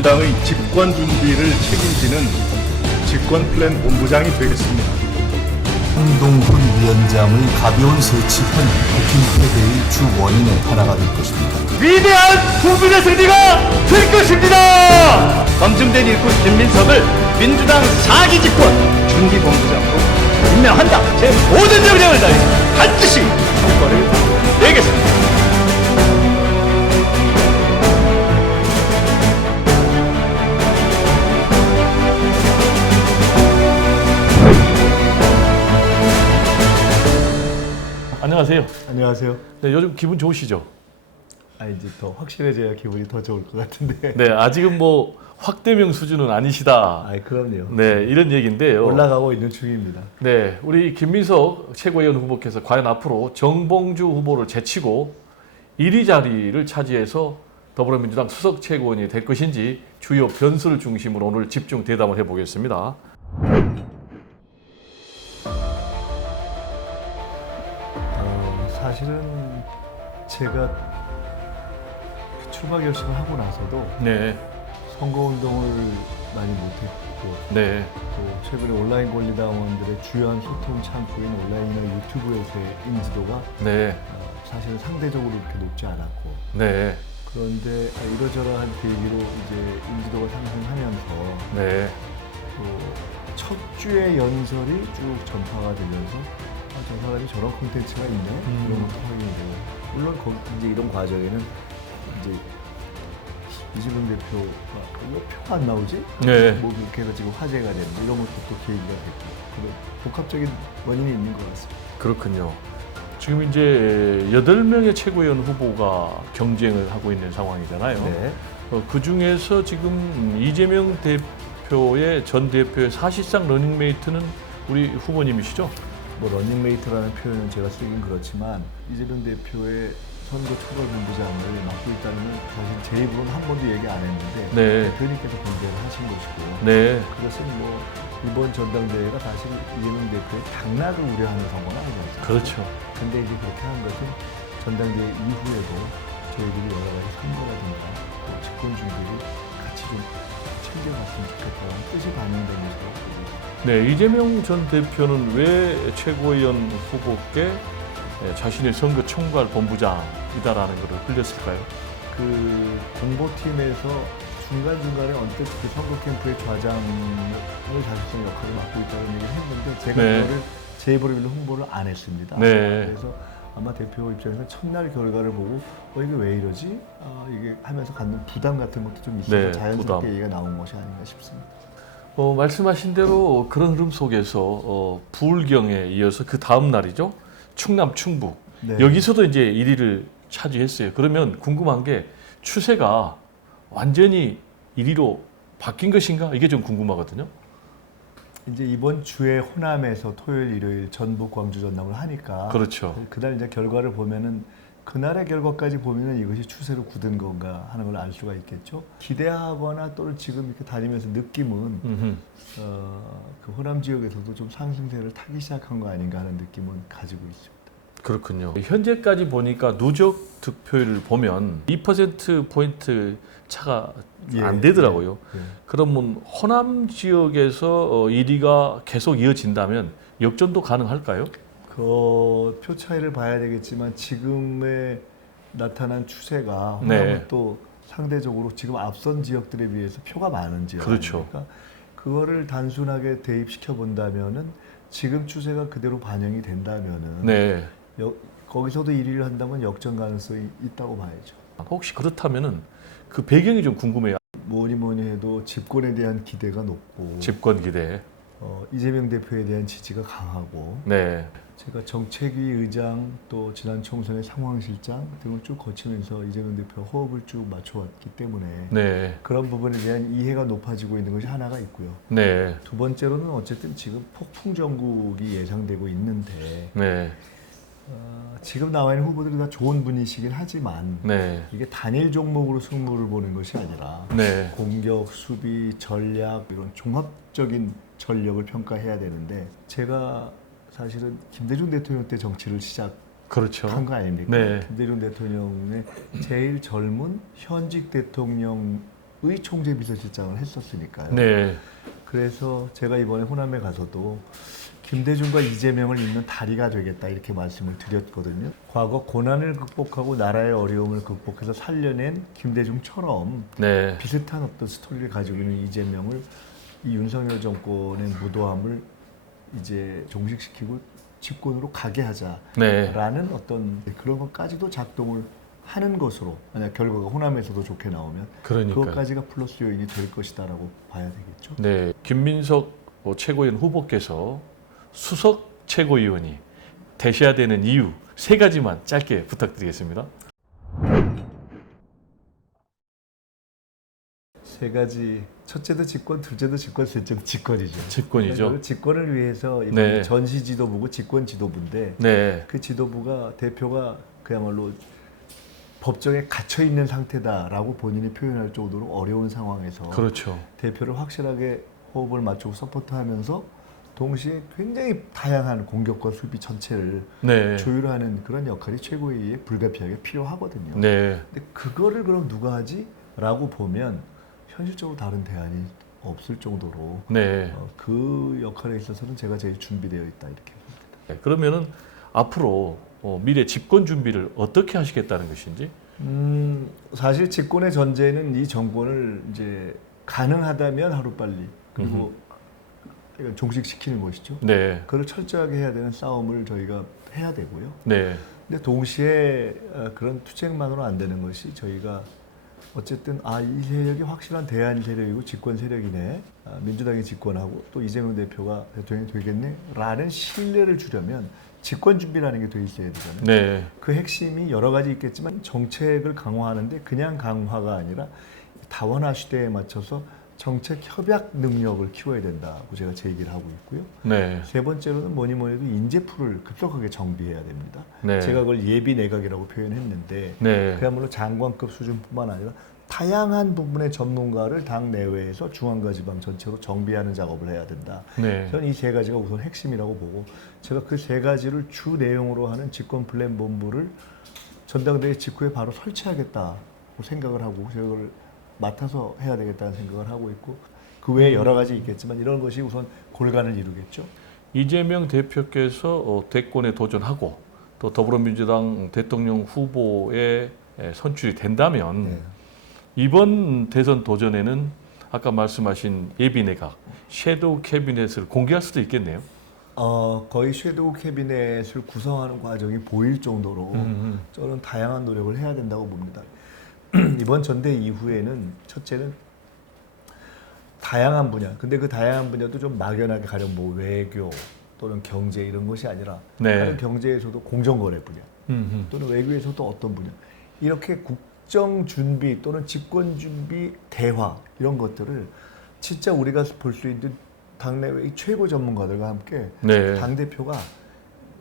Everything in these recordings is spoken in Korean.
민주당의 집권 준비를 책임지는 집권 플랜 본부장이 되겠습니다. 한동훈 위원장의 가벼운 세칙은北京패배의 주 원인의 하나가 될 것입니다. 위대한 국민의 승리가 될 것입니다. 검증된 일꾼 김민석을 민주당 4기 집권 준비본부장으로 임명한다. 제 모든 역량을 다해서 반드시 성과를 내겠습니다. 안녕하세요. 안녕하세요. 네, 요즘 기분 좋으시죠? 이제 더 확실해져야 기분이 더 좋을 것 같은데. 네, 아직은 뭐 확대명 수준은 아니시다. 그럼요. 네, 이런 얘기인데요. 올라가고 있는 중입니다. 네, 우리 김민석 최고위원 후보께서 과연 앞으로 정봉주 후보를 제치고 1위 자리를 차지해서 더불어민주당 수석 최고위원이 될 것인지 주요 변수를 중심으로 오늘 집중 대담을 해보겠습니다. 사실은 제가 출마 결심을 하고 나서도 네, 선거운동을 많이 못했고 네, 또 최근에 온라인 권리당원들의 주요한 소통 창구인 온라인이나 유튜브에서의 인지도가 네, 사실은 상대적으로 그렇게 높지 않았고 네, 그런데 이러저러한 계기로 이제 인지도가 상승하면서 네, 또 첫 주의 연설이 쭉 전파가 되면서 저 사람이 저런 콘텐츠가 있네 이런 것도 확인이 되고 물론 이제 이런 과정에는 이제 이재명 대표가 왜 표가 안 나오지? 네. 뭐 그렇게 해서 지금 화제가 되는 이런 것도 또 계기가 됐고 그런 복합적인 원인이 있는 것 같습니다. 그렇군요. 지금 이제 8명의 최고위원 후보가 경쟁을 하고 있는 상황이잖아요. 네. 그 중에서 지금 이재명 대표의 전 대표의 사실상 러닝메이트는 우리 후보님이시죠? 뭐 러닝메이트라는 표현은 제가 쓰긴 그렇지만 이재명 대표의 선거 처벌본부장을 맡고 있다는 건 사실 제 입으로는 한 번도 얘기 안 했는데 네. 대표님께서 공개를 하신 것이고 네, 그것은 뭐 이번 전당대회가 사실 이재명 대표의 당락을 우려하는 선거는 아니잖아요. 그렇죠. 근데 이제 그렇게 한 것은 전당대회 이후에도 저희들이 여러 가지 선거라든가 또 집권 준비를 같이 좀 챙겨갔으면 좋겠다는 뜻이 반영되면서 네, 이재명 전 대표는 왜 최고위원 후보께 자신의 선거 총괄 본부장이다라는 것을 흘렸을까요? 그 공보팀에서 중간중간에 언뜻 그 선거 캠프의 좌장을 자신의 역할을 맡고 있다는 얘기를 했는데 제가 네. 그거를 제 입으로 홍보를 안 했습니다. 네. 그래서 아마 대표 입장에서 첫날 결과를 보고 이게 왜 이러지? 이게 하면서 갖는 부담 같은 것도 좀 있어서 네, 자연스럽게 부담. 얘기가 나온 것이 아닌가 싶습니다. 말씀하신 대로 그런 흐름 속에서 부울경에 이어서 그 다음 날이죠. 충남 충북. 네. 여기서도 이제 1위를 차지했어요. 그러면 궁금한 게 추세가 완전히 1위로 바뀐 것인가? 이게 좀 궁금하거든요. 이제 이번 주에 호남에서 토요일, 일요일 전북, 광주 전남을 하니까 그렇죠. 그날 이제 결과를 보면은 그날의 결과까지 보면은 이것이 추세로 굳은 건가 하는 걸 알 수가 있겠죠. 기대하거나 또는 지금 이렇게 다니면서 느낌은 그 호남 지역에서도 좀 상승세를 타기 시작한 거 아닌가 하는 느낌은 가지고 있습니다. 그렇군요. 현재까지 보니까 누적 득표율을 보면 2%포인트 차가 안 되더라고요. 예. 그러면 호남 지역에서 1위가 계속 이어진다면 역전도 가능할까요? 그 표 차이를 봐야 되겠지만 지금의 나타난 추세가 호남은 네. 또 상대적으로 지금 앞선 지역들에 비해서 표가 많은 지역 그렇죠. 아닙니까? 그거를 단순하게 대입시켜 본다면은 지금 추세가 그대로 반영이 된다면은 네. 거기서도 1위를 한다면 역전 가능성이 있다고 봐야죠. 혹시 그렇다면은 그 배경이 좀 궁금해요. 뭐니 해도 집권에 대한 기대가 높고 집권 기대. 이재명 대표에 대한 지지가 강하고 네. 제가 정책위 의장 또 지난 총선의 상황실장 등을 쭉 거치면서 이재명 대표 호흡을 쭉 맞춰왔기 때문에 네. 그런 부분에 대한 이해가 높아지고 있는 것이 하나가 있고요. 네. 두 번째로는 어쨌든 지금 폭풍 전국이 예상되고 있는데 네. 지금 나와 있는 후보들이 다 좋은 분이시긴 하지만 네. 이게 단일 종목으로 승부를 보는 것이 아니라 네. 공격, 수비, 전략 이런 종합적인 전력을 평가해야 되는데 제가 사실은 김대중 대통령 때 정치를 시작한 그렇죠. 거 아닙니까? 네. 김대중 대통령의 제일 젊은 현직 대통령의 총재 비서실장을 했었으니까요. 네. 그래서 제가 이번에 호남에 가서도 김대중과 이재명을 잇는 다리가 되겠다 이렇게 말씀을 드렸거든요. 과거 고난을 극복하고 나라의 어려움을 극복해서 살려낸 김대중처럼 네. 비슷한 어떤 스토리를 가지고 있는 이재명을 이 윤석열 정권의 무도함을 이제 종식시키고 집권으로 가게 하자라는 네. 어떤 그런 것까지도 작동을 하는 것으로 만약 결과가 호남에서도 좋게 나오면 그러니까요. 그것까지가 플러스 요인이 될 것이다라고 봐야 되겠죠. 네. 김민석 최고위원 후보께서 수석 최고위원이 되셔야 되는 이유 3가지만 짧게 부탁드리겠습니다. 3가지. 첫째도 직권, 둘째도 직권, 셋째도 직권이죠. 직권이죠. 그 직권을 위해서 네. 전시 지도부고 직권 지도부인데 네. 그 지도부가 대표가 그야말로 법정에 갇혀 있는 상태다라고 본인이 표현할 정도로 어려운 상황에서 그렇죠. 대표를 확실하게 호흡을 맞추고 서포트하면서 동시에 굉장히 다양한 공격과 수비 전체를 네. 조율하는 그런 역할이 최고위에 불가피하게 필요하거든요. 네. 근데 그거를 그럼 누가 하지? 라고 보면 현실적으로 다른 대안이 없을 정도로 네. 그 역할에 있어서는 제가 제일 준비되어 있다 이렇게 봅니다. 네. 그러면은 앞으로 미래 집권 준비를 어떻게 하시겠다는 것인지? 사실 집권의 전제는 이 정권을 이제 가능하다면 하루빨리 그리고 이건 종식시키는 것이죠. 네. 그걸 철저하게 해야 되는 싸움을 저희가 해야 되고요. 네. 근데 동시에 그런 투쟁만으로 안 되는 것이 저희가 어쨌든 이 세력이 확실한 대안 세력이고 집권 세력이네. 민주당이 집권하고 또 이재명 대표가 대통령이 되겠네라는 신뢰를 주려면 집권 준비라는 게 돼 있어야 되잖아요. 네. 그 핵심이 여러 가지 있겠지만 정책을 강화하는데 그냥 강화가 아니라 다원화 시대에 맞춰서 정책 협약 능력을 키워야 된다고 제가 제 얘기를 하고 있고요. 네. 3번째로는 뭐니 해도 인재풀을 급속하게 정비해야 됩니다. 네. 제가 그걸 예비 내각이라고 표현했는데 네. 그야말로 장관급 수준뿐만 아니라 다양한 부분의 전문가를 당 내외에서 중앙과 지방 전체로 정비하는 작업을 해야 된다. 네. 저는 이 3가지가 우선 핵심이라고 보고 제가 그 3가지를 주 내용으로 하는 집권 플랜 본부를 전당대회 직후에 바로 설치하겠다고 생각을 하고 제가 그걸 맡아서 해야 되겠다는 생각을 하고 있고 그 외에 여러 가지 있겠지만 이런 것이 우선 골간을 이루겠죠. 이재명 대표께서 대권에 도전하고 또 더불어민주당 대통령 후보에 선출이 된다면 네. 이번 대선 도전에는 아까 말씀하신 예비내각, 섀도우 캐비넷을 공개할 수도 있겠네요. 거의 섀도우 캐비넷을 구성하는 과정이 보일 정도로 저는 다양한 노력을 해야 된다고 봅니다. 이번 전대 이후에는 첫째는 다양한 분야, 근데 그 다양한 분야도 좀 막연하게 가령 뭐 외교 또는 경제 이런 것이 아니라 네. 다른 경제에서도 공정거래 분야 또는 외교에서도 어떤 분야 이렇게 국정 준비 또는 집권 준비 대화 이런 것들을 진짜 우리가 볼 수 있는 당내외 최고 전문가들과 함께 네. 당 대표가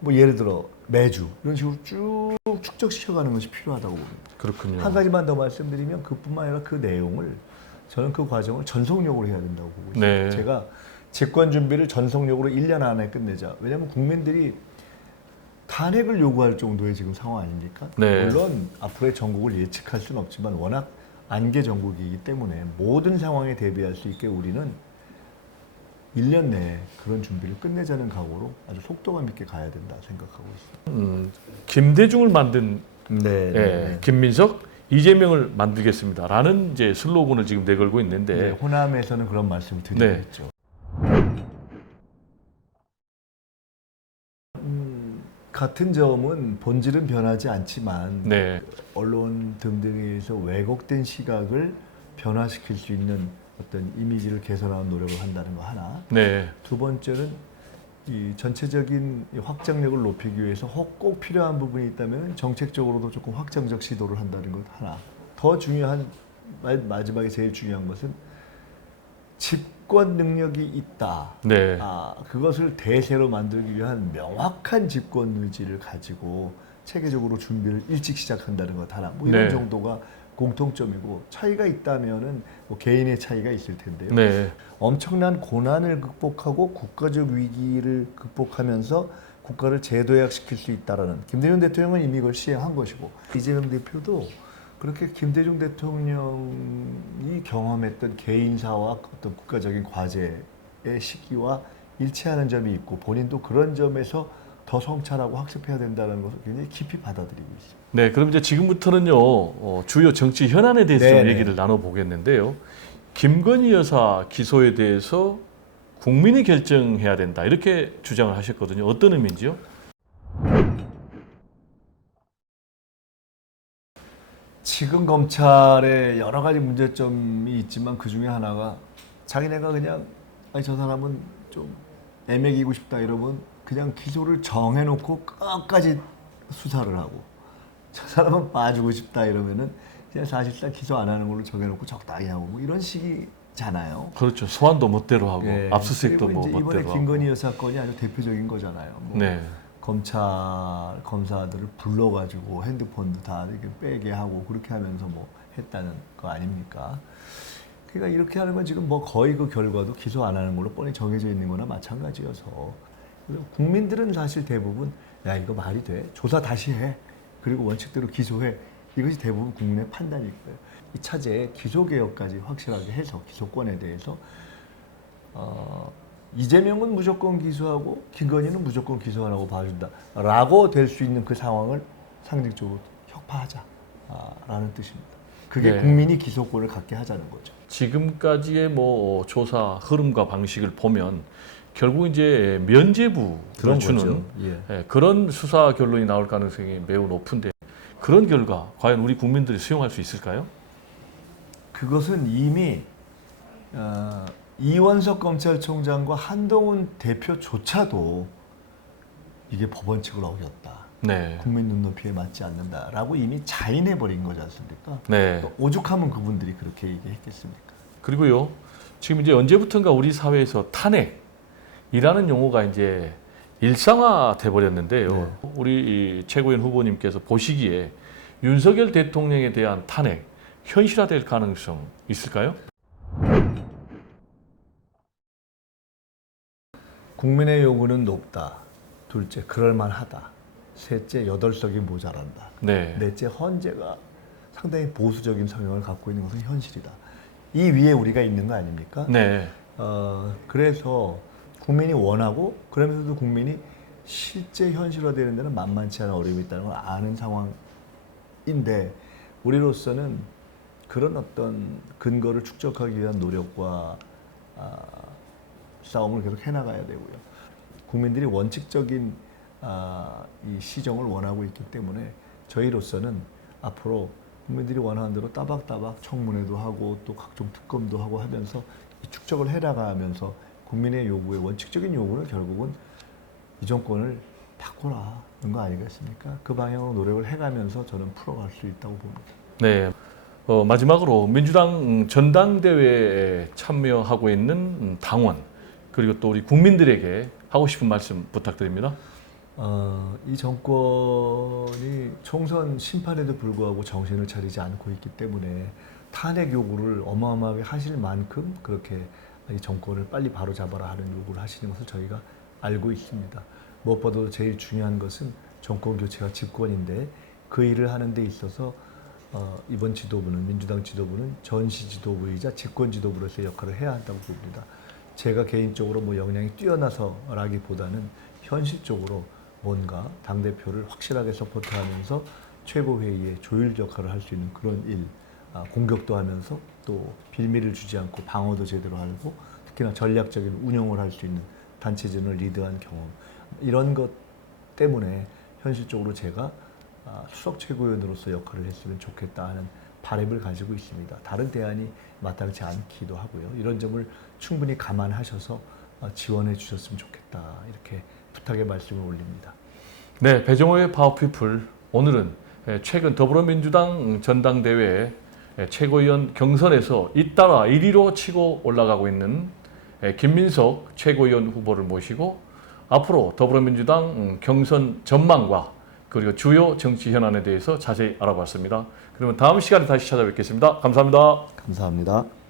뭐 예를 들어 매주 이런 식으로 쭉 축적시켜가는 것이 필요하다고 봅니다. 그렇군요. 한 가지만 더 말씀드리면 그뿐만 아니라 그 내용을 저는 그 과정을 전속력으로 해야 된다고 보고 있습니다. 네. 제가 집권 준비를 전속력으로 1년 안에 끝내자. 왜냐하면 국민들이 탄핵을 요구할 정도의 지금 상황 아닙니까? 네. 물론 앞으로의 전국을 예측할 수는 없지만 워낙 안개 전국이기 때문에 모든 상황에 대비할 수 있게 우리는 1년 내에 그런 준비를 끝내자는 각오로 아주 속도감 있게 가야 된다 생각하고 있습니다. 김대중을 만든 네. 김민석, 이재명을 만들겠습니다라는 이제 슬로건을 지금 내걸고 있는데 네, 호남에서는 그런 말씀을 드리고 네. 있죠. 같은 점은 본질은 변하지 않지만 네. 언론 등등에서 왜곡된 시각을 변화시킬 수 있는 어떤 이미지를 개선하는 노력을 한다는 거 하나. 네. 두 번째는 이 전체적인 확장력을 높이기 위해서 꼭 필요한 부분이 있다면 정책적으로도 조금 확장적 시도를 한다는 것 하나. 더 중요한 마지막에 제일 중요한 것은 집권 능력이 있다. 네. 그것을 대세로 만들기 위한 명확한 집권 의지를 가지고 체계적으로 준비를 일찍 시작한다는 것 하나. 뭐 이런 네. 정도가 공통점이고 차이가 있다면은 뭐 개인의 차이가 있을 텐데요. 네. 엄청난 고난을 극복하고 국가적 위기를 극복하면서 국가를 재도약시킬 수 있다라는 김대중 대통령은 이미 그걸 시행한 것이고 이재명 대표도 그렇게 김대중 대통령이 경험했던 개인사와 어떤 국가적인 과제의 시기와 일치하는 점이 있고 본인도 그런 점에서 더 성찰하고 학습해야 된다는 것을 굉장히 깊이 받아들이고 있습니다. 네, 그럼 이제 지금부터는요 주요 정치 현안에 대해서 좀 네네. 얘기를 나눠보겠는데요. 김건희 여사 기소에 대해서 국민이 결정해야 된다 이렇게 주장을 하셨거든요. 어떤 의미인지요? 지금 검찰에 여러 가지 문제점이 있지만 그 중에 하나가 자기네가 그냥 아니 저 사람은 좀 애매기고 싶다 이러면 그냥 기소를 정해놓고 끝까지 수사를 하고 저 사람은 봐주고 싶다 이러면은 그냥 사실상 기소 안 하는 걸로 정해놓고 적당히 하고 뭐 이런 식이잖아요. 그렇죠. 소환도 멋대로 하고 예. 압수수색도 그리고 뭐 이제 이번에 멋대로 김건희 하고. 여사 건이 아주 대표적인 거잖아요. 뭐 네. 검찰 검사들을 불러가지고 핸드폰도 다 이렇게 빼게 하고 그렇게 하면서 뭐 했다는 거 아닙니까? 그러니까 이렇게 하는 건 지금 뭐 거의 그 결과도 기소 안 하는 걸로 뻔히 정해져 있는 거나 마찬가지여서 그래서 국민들은 사실 대부분 야 이거 말이 돼? 조사 다시 해. 그리고 원칙대로 기소해. 이것이 대부분 국민의 판단일 거예요. 이 차제에 기소개혁까지 확실하게 해서 기소권에 대해서 이재명은 무조건 기소하고 김건희는 무조건 기소 안 하고 봐준다라고 될 수 있는 그 상황을 상징적으로 혁파하자라는 뜻입니다. 그게 네. 국민이 기소권을 갖게 하자는 거죠. 지금까지의 뭐 조사 흐름과 방식을 보면 결국 이제 면죄부를 그런 주는 거죠. 예. 예, 그런 수사 결론이 나올 가능성이 매우 높은데 그런 결과 과연 우리 국민들이 수용할 수 있을까요? 그것은 이미 이원석 검찰총장과 한동훈 대표조차도 이게 법원 측을 어겼다. 네. 국민 눈높이에 맞지 않는다라고 이미 자인해버린 거지 않습니까? 네. 오죽하면 그분들이 그렇게 얘기했겠습니까? 그리고요, 지금 이제 언제부턴가 우리 사회에서 탄핵이라는 용어가 이제 일상화돼 버렸는데요. 네. 우리 이 최고위원 후보님께서 보시기에 윤석열 대통령에 대한 탄핵 현실화될 가능성 있을까요? 국민의 요구는 높다. 둘째, 그럴만하다. 셋째, 8석이 모자란다. 네. 넷째, 헌재가 상당히 보수적인 성향을 갖고 있는 것은 현실이다. 이 위에 우리가 있는 거 아닙니까? 네. 그래서 국민이 원하고 그러면서도 국민이 실제 현실화되는 데는 만만치 않은 어려움이 있다는 걸 아는 상황인데 우리로서는 그런 어떤 근거를 축적하기 위한 노력과 싸움을 계속 해나가야 되고요. 국민들이 원칙적인 이 시정을 원하고 있기 때문에 저희로서는 앞으로 국민들이 원하는 대로 따박따박 청문회도 하고 또 각종 특검도 하고 하면서 이 축적을 해나가면서 국민의 요구의 원칙적인 요구는 결국은 이 정권을 바꾸라는 거 아니겠습니까? 그 방향으로 노력을 해가면서 저는 풀어갈 수 있다고 봅니다. 네. 마지막으로 민주당 전당대회에 참여하고 있는 당원 그리고 또 우리 국민들에게 하고 싶은 말씀 부탁드립니다. 이 정권이 총선 심판에도 불구하고 정신을 차리지 않고 있기 때문에 탄핵 요구를 어마어마하게 하실 만큼 그렇게 이 정권을 빨리 바로잡아라 하는 요구를 하시는 것을 저희가 알고 있습니다. 무엇보다도 제일 중요한 것은 정권 교체가 집권인데 그 일을 하는 데 있어서 이번 지도부는 민주당 지도부는 전시 지도부이자 집권 지도부로서의 역할을 해야 한다고 봅니다. 제가 개인적으로 뭐 역량이 뛰어나서라기보다는 현실적으로 뭔가 당대표를 확실하게 서포트하면서 최고회의의 조율 역할을 할 수 있는 그런 일, 공격도 하면서 또 빌미를 주지 않고 방어도 제대로 하고 특히나 전략적인 운영을 할 수 있는 단체전을 리드한 경험 이런 것 때문에 현실적으로 제가 수석 최고위원으로서 역할을 했으면 좋겠다 하는 바람을 가지고 있습니다. 다른 대안이 마땅치 않기도 하고요. 이런 점을 충분히 감안하셔서 지원해 주셨으면 좋겠다 이렇게 부탁의 말씀을 올립니다. 네, 배정호의 파워피플 오늘은 최근 더불어민주당 전당대회 최고위원 경선에서 잇따라 1위로 치고 올라가고 있는 김민석 최고위원 후보를 모시고 앞으로 더불어민주당 경선 전망과 그리고 주요 정치 현안에 대해서 자세히 알아봤습니다. 그러면 다음 시간에 다시 찾아뵙겠습니다. 감사합니다. 감사합니다.